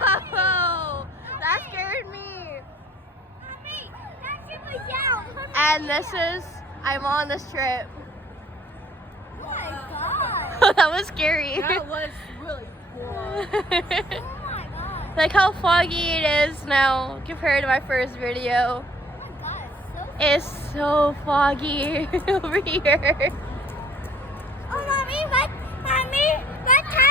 That scared me. Mommy, that ship was down. And this is, I'm on this trip. Oh my god. That was scary. That was really cool. Oh my god. Like how foggy it is now compared to my first video. Oh my god, it's so It's so foggy over here.